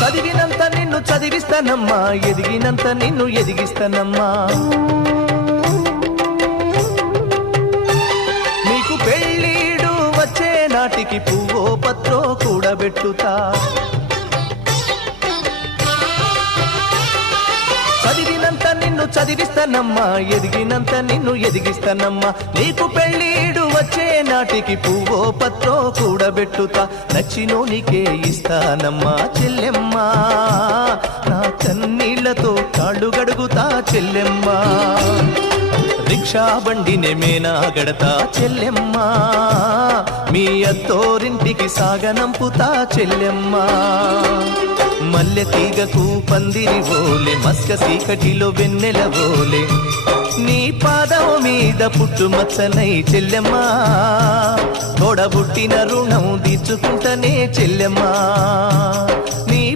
చదివినంత నిన్ను చదివిస్తానమ్మా, ఎదిగినంత నిన్ను ఎదిగిస్తానమ్మా. నీకు పెళ్ళీడు వచ్చే నాటికి పువ్వో పత్రో కూడబెట్టుతా. చదివినంత నిన్ను చదివిస్తానమ్మా, ఎదిగినంత నిన్ను ఎదిగిస్తానమ్మా. నీకు పెళ్ళీడు వచ్చే నాటికి పువ్వో పత్రో కూడబెట్టుతా. నచ్చినోనికే ఇస్తానమ్మా చెల్లెమ్మా, నా కన్నీళ్లతో కాళ్ళు గడుగుతా చెల్లెమ్మా. రిక్షా బండినే మేనా గడతా చెల్లెమ్మా, మీ అత్తోరింటికి సాగనంపుతా చెల్లెమ్మా. మల్లె తీగకు పందిరి ఓలే, మస్క సీకటిలో వెన్నెల ఓలే, నీ పాదం మీద పుట్టుమచ్చనై చెల్లెమ్మా. తోడబుట్టిన రుణం తీర్చుకుంటనే చెల్లెమ్మా,